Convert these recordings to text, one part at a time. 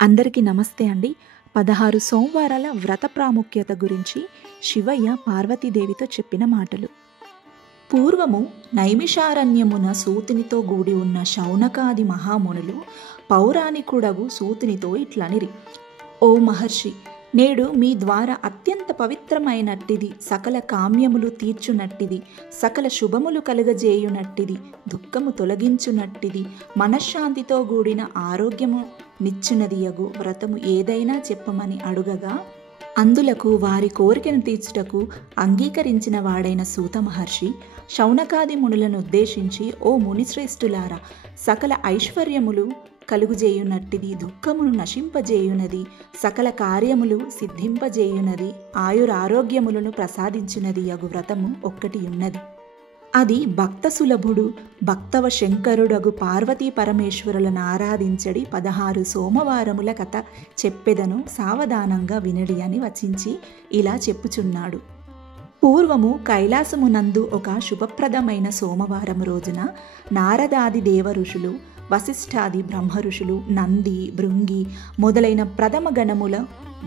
అందరికీ నమస్తే అండి. 16 సోమవారాల వ్రత ప్రాముఖ్యత గురించి శివయ్య పార్వతీదేవితో చెప్పిన మాటలు. పూర్వము నైమిషారణ్యమున సూతునితో గూడి ఉన్న శౌనకాది మహామునులు పౌరాణికుడగు సూతునితో ఇట్లనిరి: ఓ మహర్షి, నేడు మీ ద్వారా అత్యంత పవిత్రమైనట్టిది, సకల కామ్యములు తీర్చునట్టిది, సకల శుభములు కలుగజేయునట్టిది, దుఃఖము తొలగించునట్టిది, మనశ్శాంతితో కూడిన ఆరోగ్యము నిచ్చునదియగు వ్రతము ఏదైనా చెప్పమని అడుగగా, అందులకు వారి కోరికను తీర్చుటకు అంగీకరించిన వాడైన సూత మహర్షి శౌనకాది మునులను ఉద్దేశించి: ఓ మునిశ్రేష్ఠులారా, సకల ఐశ్వర్యములు కలుగుజేయునట్టిది, దుఃఖమును నశింపజేయునది, సకల కార్యములు సిద్ధింపజేయునది, ఆయురారోగ్యములను ప్రసాదించునది యగు వ్రతము ఒక్కటి ఉన్నది. అది భక్త సులభుడు భక్తవ శంకరుడగు పార్వతీ పరమేశ్వరులను ఆరాధించడి 16 సోమవారముల కథ చెప్పెదను, సావధానంగా వినడి అని వచించి ఇలా చెప్పుచున్నాడు. పూర్వము కైలాసమునందు ఒక శుభప్రదమైన సోమవారం రోజున నారదాది దేవ ఋషులు, వశిష్ఠాది బ్రహ్మ ఋషులు, నంది, భృంగి మొదలైన ప్రథమ గణముల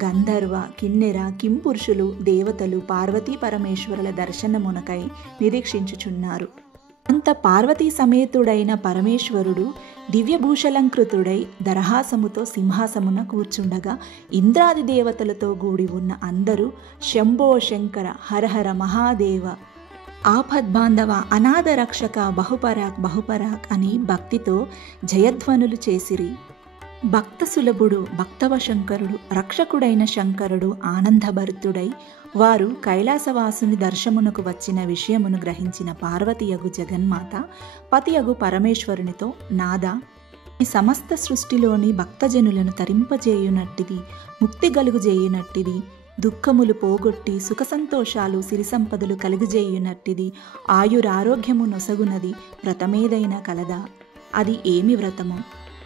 గంధర్వ, కిన్నెర, కింపురుషులు, దేవతలు పార్వతీ పరమేశ్వరుల దర్శనమునకై నిరీక్షించుచున్నారు. అంత పార్వతీ సమేతుడైన పరమేశ్వరుడు దివ్యభూషలంకృతుడై దరహాసముతో సింహాసమున కూర్చుండగా, ఇంద్రాది దేవతలతో కూడి ఉన్న అందరూ శంభో శంకర, హరహర మహాదేవ, ఆపద్బాంధవ, అనాథ రక్షక, బహుపరాక్ బహుపరాక్ అని భక్తితో జయధ్వనులు చేసిరి. భక్త సులభుడు భక్తవ శంకరుడు, రక్షకుడైన శంకరుడు ఆనందభరితుడై వారు కైలాసవాసుని దర్శమునకు వచ్చిన విషయమును గ్రహించిన పార్వతీయగు జగన్మాత పతియగు పరమేశ్వరునితో: నాదా, ఈ సమస్త సృష్టిలోని భక్తజనులను తరింపజేయునట్టిది, ముక్తి గలుగుజేయునట్టిది, దుఃఖములు పోగొట్టి సుఖ సంతోషాలు సిరి సంపదలు కలుగుజేయునట్టిది, ఆయురారోగ్యము నొసగునది వ్రతమేదైనా కలదా? అది ఏమి వ్రతము?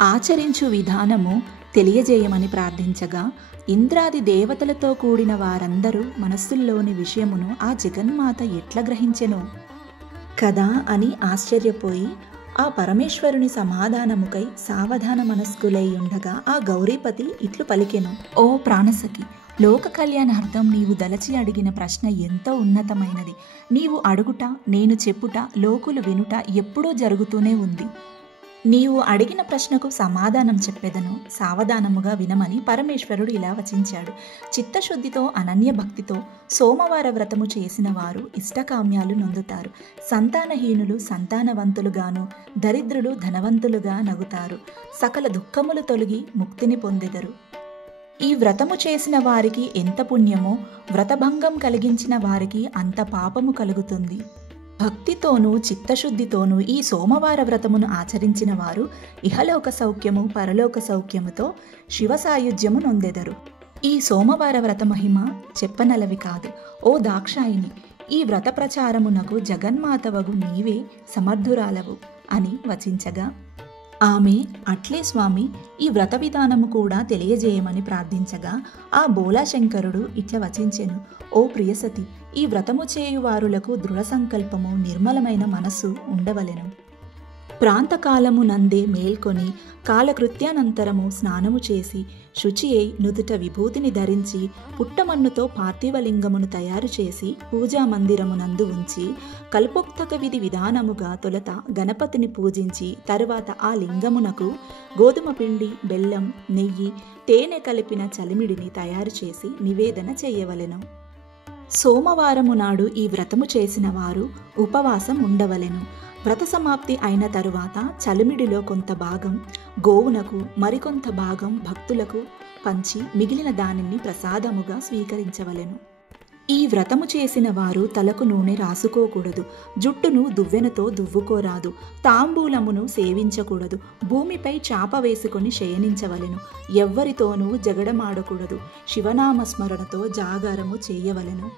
ఆచరించు విధానము తెలియజేయమని ప్రార్థించగా, ఇంద్రాది దేవతలతో కూడిన వారందరూ మనస్సుల్లోని విషయమును ఆ జగన్మాత ఎట్లా గ్రహించెను కదా అని ఆశ్చర్యపోయి ఆ పరమేశ్వరుని సమాధానముకై సావధాన మనస్కులై ఉండగా ఆ గౌరీపతి ఇట్లు పలికెను: ఓ ప్రాణసఖి, లోక కళ్యాణార్థం నీవు దలచి అడిగిన ప్రశ్న ఎంతో ఉన్నతమైనది. నీవు అడుగుట, నేను చెప్పుట, లోకులు వినుట ఎప్పుడూ జరుగుతూనే ఉంది. నీవు అడిగిన ప్రశ్నకు సమాధానం చెప్పెదను, సావధానముగా వినమని పరమేశ్వరుడు ఇలా వచించాడు. చిత్తశుద్ధితో అనన్య భక్తితో సోమవార వ్రతము చేసిన వారు ఇష్టకామ్యాలు నొందుతారు. సంతానహీనులు సంతానవంతులుగాను, దరిద్రులు ధనవంతులుగా నగుతారు. సకల దుఃఖములు తొలగి ముక్తిని పొందెదరు. ఈ వ్రతము చేసిన వారికి ఎంత పుణ్యమో, వ్రతభంగం కలిగించిన వారికి అంత పాపము కలుగుతుంది. భక్తితోనూ చిత్తశుద్ధితోనూ ఈ సోమవార వ్రతమును ఆచరించిన వారు ఇహలోక సౌఖ్యము పరలోక సౌఖ్యముతో శివ సాయుధ్యము నొందెదరు. ఈ సోమవార వ్రత మహిమ చెప్పనలవి కాదు. ఓ దాక్షాయిని, ఈ వ్రత ప్రచారమునకు జగన్మాతవగు నీవే సమర్థురాలవు అని వచించగా, ఆమె అట్లే స్వామి, ఈ వ్రత విధానము కూడా తెలియజేయమని ప్రార్థించగా ఆ బోలాశంకరుడు ఇట్ల వచించెను: ఓ ప్రియసతి, ఈ వ్రతము చేయువారులకు దృఢ సంకల్పము, నిర్మలమైన మనస్సు ఉండవలెను. ప్రాంతకాలము నందే మేల్కొని కాలకృత్యానంతరము స్నానము చేసి శుచి అయి నుదుట విభూతిని ధరించి పుట్టమన్నుతో పార్థివలింగమును తయారు చేసి పూజా మందిరమునందు ఉంచి కల్పోక్తక విధి విధానముగా తొలత గణపతిని పూజించి తరువాత ఆ లింగమునకు గోధుమ పిండి, బెల్లం, నెయ్యి, తేనె కలిపిన చలిమిడిని తయారు చేసి నివేదన చేయవలెను. సోమవారము నాడు ఈ వ్రతము చేసిన వారు ఉపవాసం ఉండవలెను. వ్రత సమాప్తి అయిన తరువాత చలిమిడిలో కొంత భాగం గోవునకు, మరికొంత భాగం భక్తులకు పంచి మిగిలిన దానిని ప్రసాదముగా స్వీకరించవలెను. ఈ వ్రతము చేసిన వారు తలకు నూనె రాసుకోకూడదు, జుట్టును దువ్వెనతో దువ్వుకోరాదు, తాంబూలమును సేవించకూడదు, భూమిపై చాప వేసుకొని శయనించవలెను, ఎవ్వరితోనూ జగడమాడకూడదు, శివనామస్మరణతో జాగారము చేయవలెను.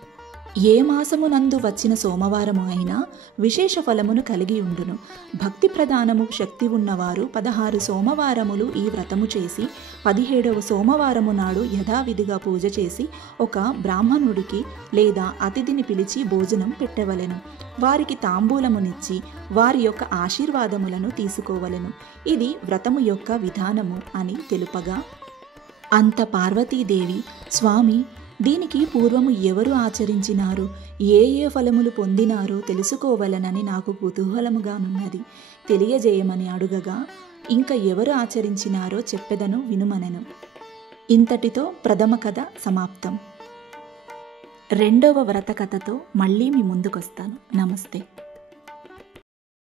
ఏ మాసమునందు వచ్చిన సోమవారము అయినా విశేష ఫలమును కలిగి ఉండును. భక్తి ప్రధానము శక్తి ఉన్నవారు 16 సోమవారములు ఈ వ్రతము చేసి 17వ సోమవారము నాడు యథావిధిగా పూజ చేసి ఒక బ్రాహ్మణుడికి లేదా అతిథిని పిలిచి భోజనం పెట్టవలెను. వారికి తాంబూలమునిచ్చి వారి యొక్క ఆశీర్వాదములను తీసుకోవలెను. ఇది వ్రతము యొక్క విధానము అని తెలుపగా, అంత పార్వతీదేవి, స్వామి, దీనికి పూర్వము ఎవరు ఆచరించినారు, ఏ ఏ ఫలములు పొందినారో తెలుసుకోవలనని నాకు కుతూహలముగానున్నది, తెలియజేయమని అడుగగా, ఇంక ఎవరు ఆచరించినారో చెప్పెదను వినుమనెను. ఇంతటితో ప్రథమ కథ సమాప్తం. రెండవ వ్రత కథతో మళ్ళీ మీ ముందుకొస్తాను. నమస్తే.